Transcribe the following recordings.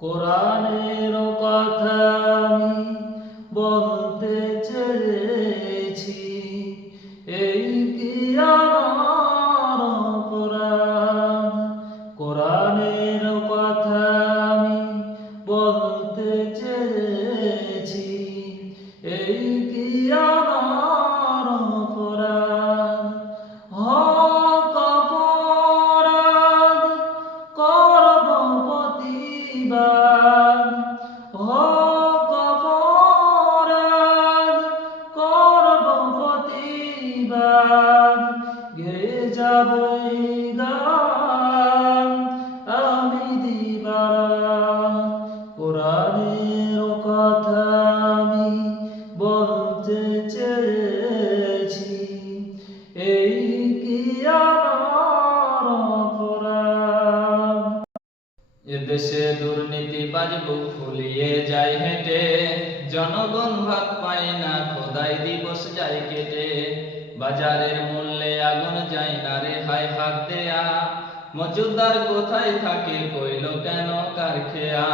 কোরআনের কথা আমি বলতে চেয়েছি, এই কি আমার অপরাধ? কোরআনের কথা আমি বলতে চেয়েছি, এই কি আমার অপরাধ? হক অপরাধ করব প্রতিবাদ, হক অপরাধ করব প্রতিবাদ, গেয়ে যাব এই গান আমি দিবারাত। কোরআনের কথা আমি বলতে চেয়েছি, এই কি আমার অপরাধ? এদেশে দুর্নীতিবাজ বুক ফুলিয়ে যায় হেঁটে, জনগণ ভাত পায় না, খোদাই দিবস যায় কেটে। বাজারের মূল্যে আগুন যায় না রে হায় হাত দেয়া, মজুদার কোথায় থাকে কইল কেন কার খেয়া?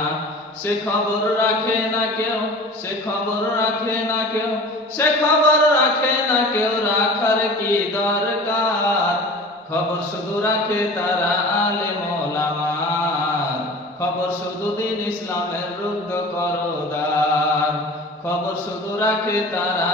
সে খবর রাখে না কেউ, সে খবর রাখে না কেউ, সে খবর রাখে না কেউ, রাখার কি দরকার? খবর শুধু রাখে তারা আলেম ওলামার, খবর শুধু দিন ইসলামের রুদ্ধ করদার, খবর শুধু রাখে তারা